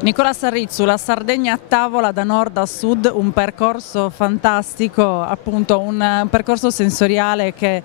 Nicola Sarrizzu, la Sardegna a tavola da nord a sud, un percorso fantastico, appunto un percorso sensoriale che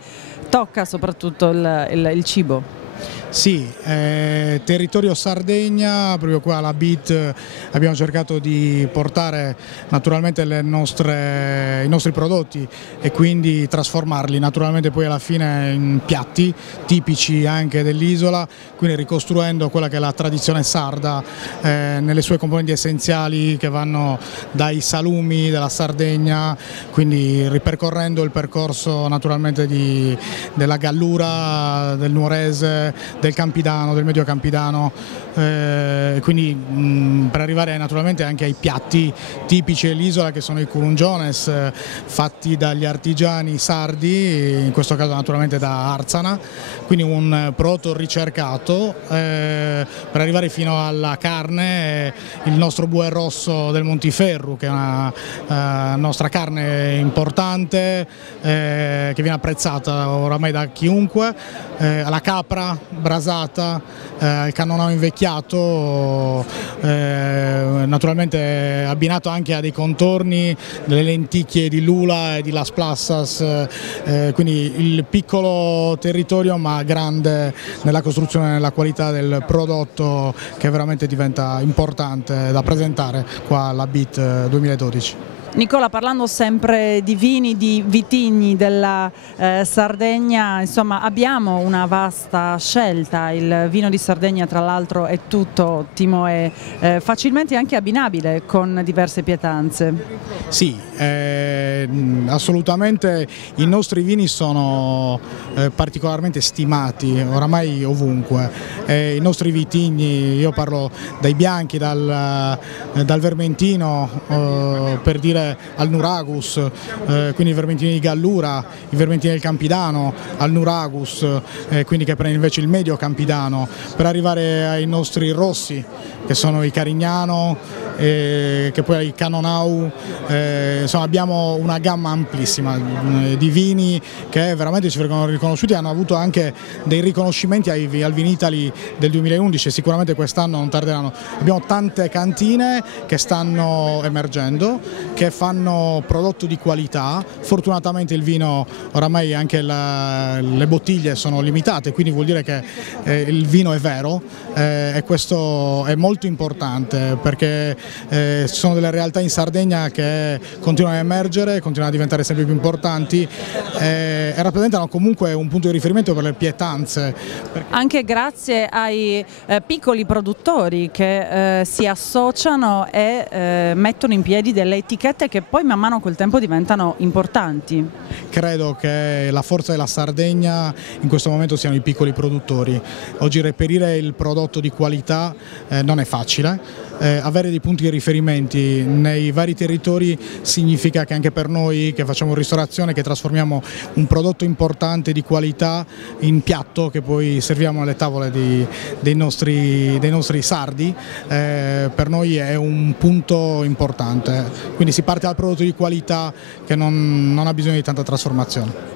tocca soprattutto il cibo. Sì, territorio Sardegna, proprio qua alla BIT abbiamo cercato di portare naturalmente i nostri prodotti e quindi trasformarli naturalmente poi alla fine in piatti tipici anche dell'isola, quindi ricostruendo quella che è la tradizione sarda nelle sue componenti essenziali che vanno dai salumi della Sardegna, quindi ripercorrendo il percorso naturalmente della Gallura, del Nuorese, del Campidano, del Medio Campidano, quindi per arrivare naturalmente anche ai piatti tipici dell'isola che sono i curungiones, fatti dagli artigiani sardi, in questo caso naturalmente da Arzana, quindi un prodotto ricercato per arrivare fino alla carne, il nostro bue rosso del Montiferru, che è una nostra carne importante che viene apprezzata oramai da chiunque, alla capra brasata, il cannonau invecchiato, naturalmente abbinato anche a dei contorni, delle lenticchie di lula e di las plassas, quindi il piccolo territorio ma grande nella costruzione e nella qualità del prodotto, che veramente diventa importante da presentare qua alla BIT 2012. Nicola, parlando sempre di vini, di vitigni della Sardegna, insomma abbiamo una vasta scelta, il vino di Sardegna tra l'altro è tutto ottimo e facilmente anche abbinabile con diverse pietanze. Sì, assolutamente i nostri vini sono particolarmente stimati oramai ovunque, i nostri vitigni, io parlo dai bianchi, dal Vermentino, per dire al Nuragus, quindi i vermentini di Gallura, i vermentini del Campidano, al Nuragus, quindi che prende invece il Medio Campidano, per arrivare ai nostri rossi che sono i Carignano, che poi i Cannonau, insomma abbiamo una gamma amplissima di vini che veramente ci vengono riconosciuti e hanno avuto anche dei riconoscimenti al Vinitaly del 2011 e sicuramente quest'anno non tarderanno. Abbiamo tante cantine che stanno emergendo, che fanno prodotto di qualità, fortunatamente il vino oramai anche le bottiglie sono limitate, quindi vuol dire che il vino è vero e questo è molto importante perché ci sono delle realtà in Sardegna che continuano a emergere, continuano a diventare sempre più importanti e rappresentano comunque un punto di riferimento per le pietanze. Anche grazie ai piccoli produttori che si associano e mettono in piedi delle etichette che poi man mano col tempo diventano importanti. Credo che la forza della Sardegna in questo momento siano i piccoli produttori. Oggi reperire il prodotto di qualità non è facile. Avere dei punti di riferimenti nei vari territori significa che anche per noi che facciamo ristorazione, che trasformiamo un prodotto importante di qualità in piatto che poi serviamo alle tavole dei nostri sardi, per noi è un punto importante. Quindi si parte dal prodotto di qualità che non ha bisogno di tanta trasformazione.